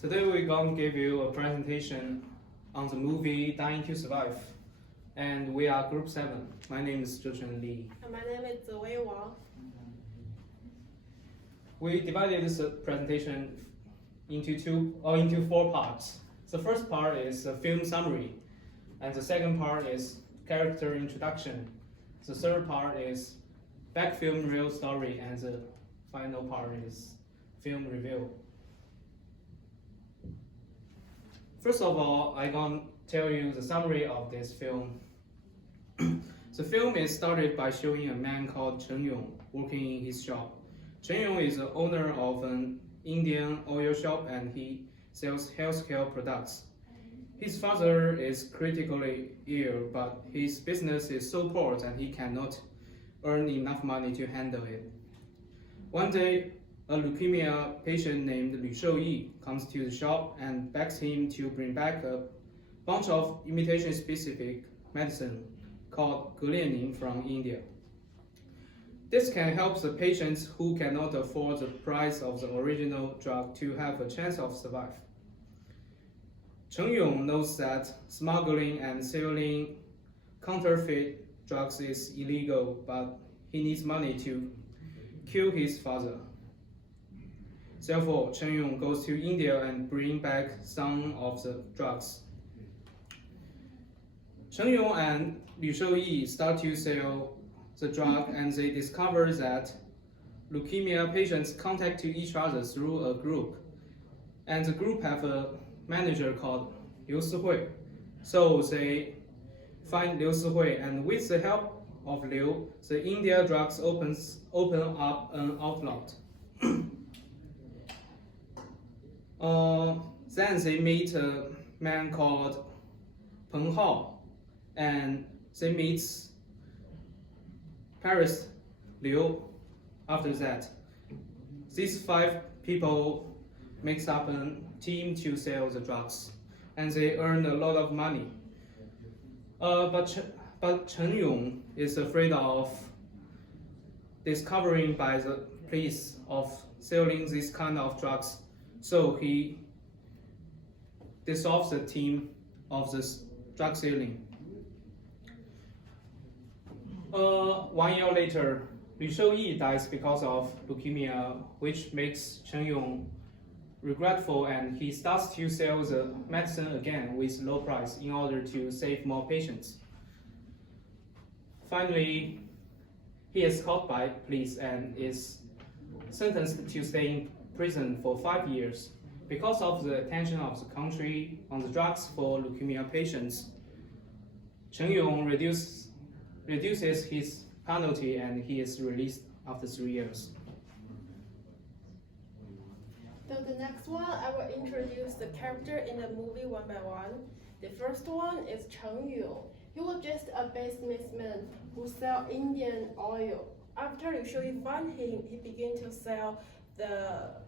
Today we're going to give you a presentation on the movie Dying to Survive. And we are Group 7. My name is Zhesheng Li. And my name is Ziwei Wang. We divided this presentation into four parts. The first part is a film summary, and the second part is character introduction. The third part is back film real story, and the final part is film review. First of all, I'm going to tell you the summary of this film. The film is started by showing a man called Chen Yong working in his shop. Chen Yong is the owner of an Indian oil shop and he sells healthcare products. His father is critically ill, but his business is so poor that he cannot earn enough money to handle it. One day, a leukemia patient named Liu Shouyi comes to the shop and begs him to bring back a bunch of imitation-specific medicine called Gelianin from India. This can help the patients who cannot afford the price of the original drug to have a chance of survive. Chen Yong knows that smuggling and selling counterfeit drugs is illegal, but he needs money to kill his father. Therefore, Chen Yong goes to India and brings back some of the drugs. Chen Yong and Liu Shouyi start to sell the drug, and they discover that leukemia patients contact each other through a group, and the group have a manager called Liu Sihui. So they find Liu Sihui, and with the help of Liu, the India drugs open up an outlet. Then they meet a man called Peng Hao, and they meet Paris Liu. After that, these 5 people makes up a team to sell the drugs, and they earn a lot of money. But Chen Yong is afraid of discovering by the police of selling this kind of drugs, so he dissolves the team of this drug selling. 1 year later, Liu Shouyi dies because of leukemia, which makes Chen Yong regretful, and he starts to sell the medicine again with low price in order to save more patients. Finally, he is caught by police and is sentenced to stay in prison for 5 years. Because of the attention of the country on the drugs for leukemia patients, Chen Yong reduces his penalty and he is released after 3 years. So the next one, I will introduce the character in the movie one by one. The first one is Chen Yong. He was just a businessman who sell Indian oil. After Liu Shouyi found him, he began to sell the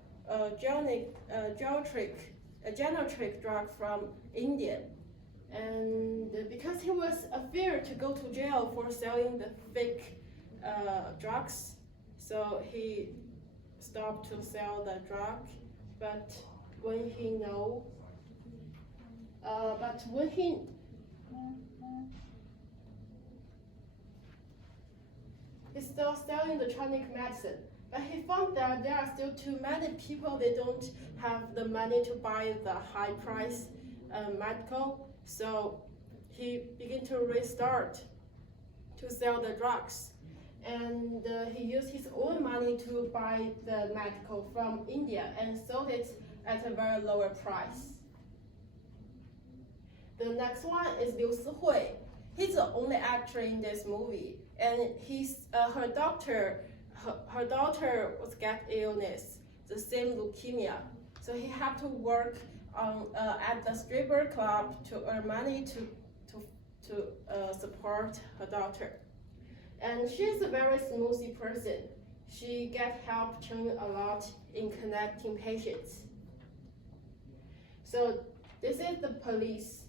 generic drug from India. And because he was afraid to go to jail for selling the fake drugs, so he stopped to sell the drug. But when he still selling the Chinese medicine, but he found that there are still too many people, they don't have the money to buy the high price medical. So he began to restart to sell the drugs, and he used his own money to buy the medical from India and sold it at a very lower price. The next one is Liu Sihui. He's the only actor in this movie, and her daughter was get illness, the same leukemia. So he had to work at the stripper club to earn money to support her daughter. And she's a very smoothie person. She get help Chen a lot in connecting patients. So this is the police.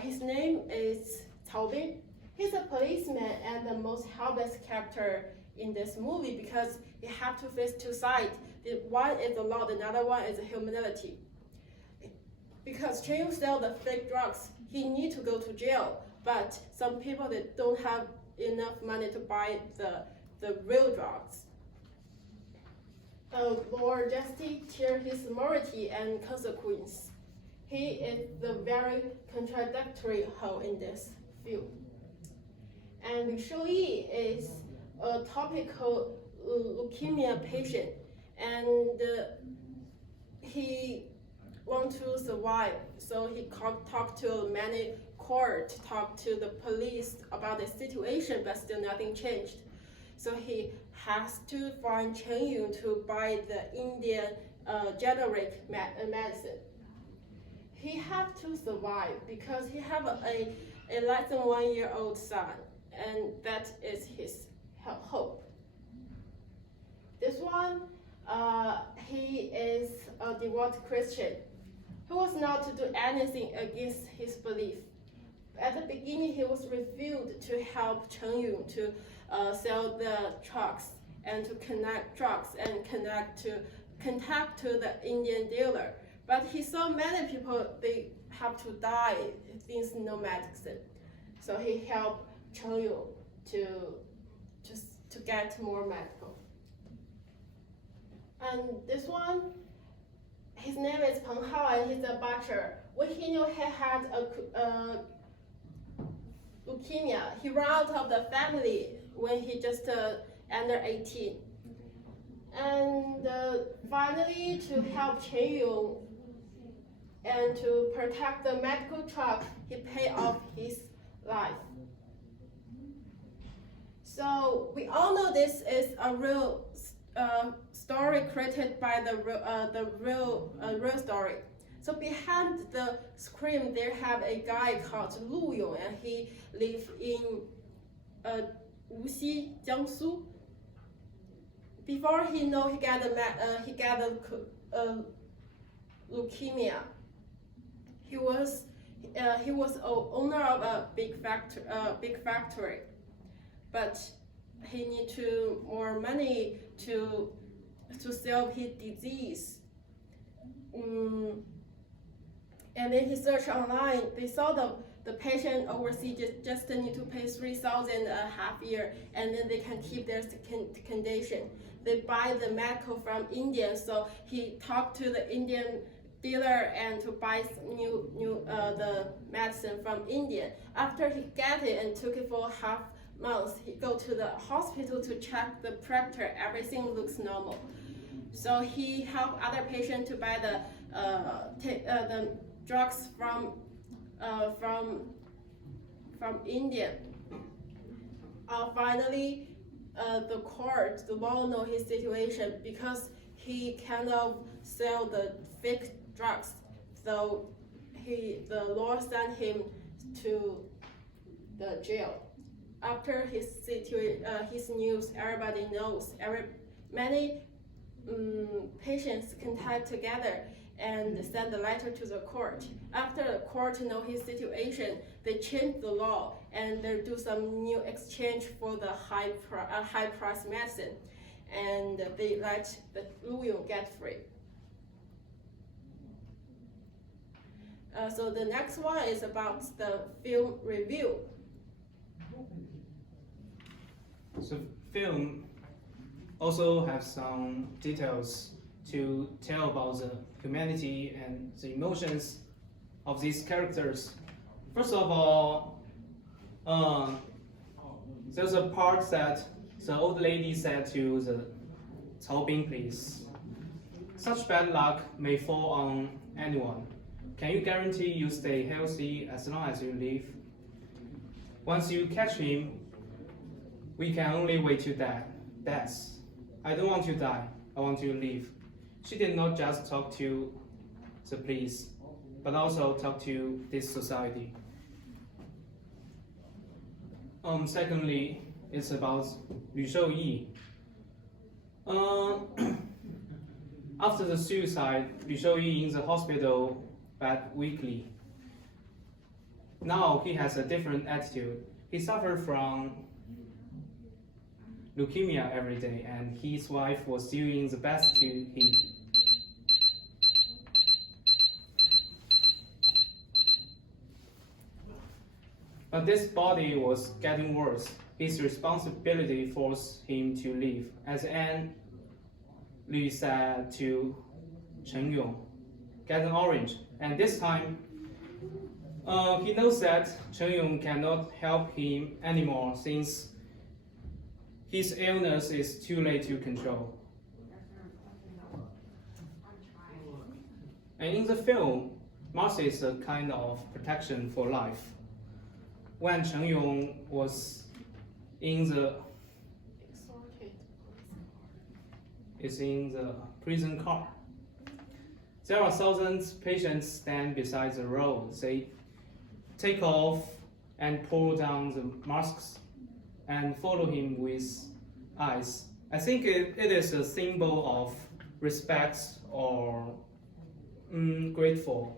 His name is Cao Bin. He's a policeman and the most helpless character in this movie because he have to face two sides. One is the law, the other one is humility. because Chen Yong sell the fake drugs, he need to go to jail. But some people that don't have enough money to buy the real drugs. Lord Justice tear his morality and consequence. He is the very contradictory whole in this film. And Liu Shouyi is a topical leukemia patient, and he want to survive, so he talked to many court, talked to the police about the situation, but still nothing changed. So he has to find Chen Yong to buy the Indian generic medicine. He have to survive because he have a less than 1 year old son, and that is his hope. This one, he is a devout Christian. He was not to do anything against his belief. At the beginning, he was refused to help Chen Yong to sell the drugs and to connect drugs and contact to the Indian dealer. But he saw many people, they have to die since no medicine. So he helped Chen Yong to get more medical. And this one, his name is Peng Hao, and he's a butcher. When he knew he had a leukemia, he ran out of the family when he just under 18. And finally, to help Chen Yong and to protect the medical truck, he paid off his life. So we all know this is a real story created by the real story. So behind the screen, there have a guy called Lu Yong, and he lives in Wuxi, Jiangsu. Before he know he got a leukemia, he was a owner of a big factory, but he need more money to solve his disease. And then he searched online. They saw the patient overseas just need to pay 3,000 a half year, and then they can keep their condition. They buy the medical from India, so he talked to the Indian dealer and to buy the medicine from India. After he got it and took it for half month, he go to the hospital to check the pressure. Everything looks normal. So he helped other patients to buy the drugs from India. Finally, the law know his situation because he cannot sell the fake drugs. So the law sent him to the jail. After his news, everybody knows. Many patients contact together and send a letter to the court. After the court know his situation, they change the law and they do some new exchange for the high price medicine, and they let the Lu Yong get free. So the next one is about the film review. So film also have some details to tell about the humanity and the emotions of these characters. First of all, there's a part that the old lady said to the Cao Bing, please. Such bad luck may fall on anyone. Can you guarantee you stay healthy as long as you live? Once you catch him, we can only wait to death. I don't want to die, I want to live. She did not just talk to the police, but also talk to this society. Secondly, it's about Liu Shouyi. After the suicide, Liu Shouyi in the hospital bed weekly. Now he has a different attitude. He suffered from leukemia every day, and his wife was doing the best to him. But this body was getting worse. His responsibility forced him to leave. As Anne Lee said to Chen Yong, get an orange. And this time, he knows that Chen Yong cannot help him anymore since his illness is too late to control. And in the film, Mars is a kind of protection for life. When Chen Yong was in the prison car, there are thousands of patients stand beside the road. They take off and pull down the masks and follow him with eyes. I think it is a symbol of respect or grateful.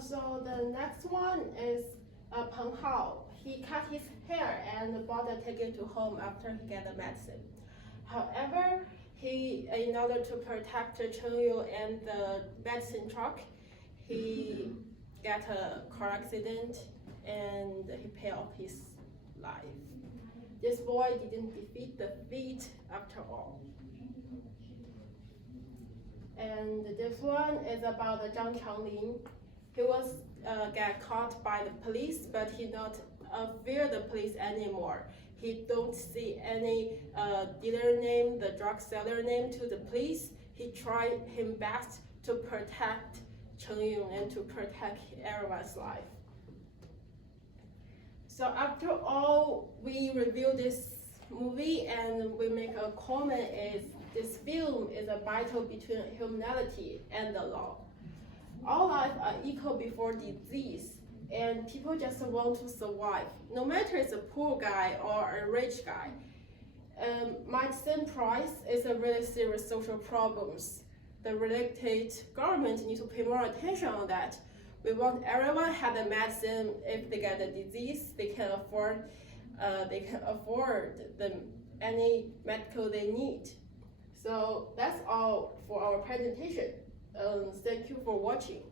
So the next one is Peng Hao. He cut his hair and bought a ticket to home after he got the medicine. However, in order to protect Chen Yu and the medicine truck, he got a car accident and he paid off his life. This boy didn't defeat the fate after all. And this one is about Zhang Changlin. He was got caught by the police, but he not fear the police anymore. He don't see any dealer name, the drug seller name to the police. He tried his best to protect Chen Yun and to protect everyone's life. So after all, we review this movie and we make a comment is this film is a battle between humanity and the law. All life are equal before disease, and people just want to survive. No matter it's a poor guy or a rich guy. Medicine price is a really serious social problems. The related government need to pay more attention on that. We want everyone have the medicine. If they get a disease, they can afford any medical they need. So that's all for our presentation. Thank you for watching.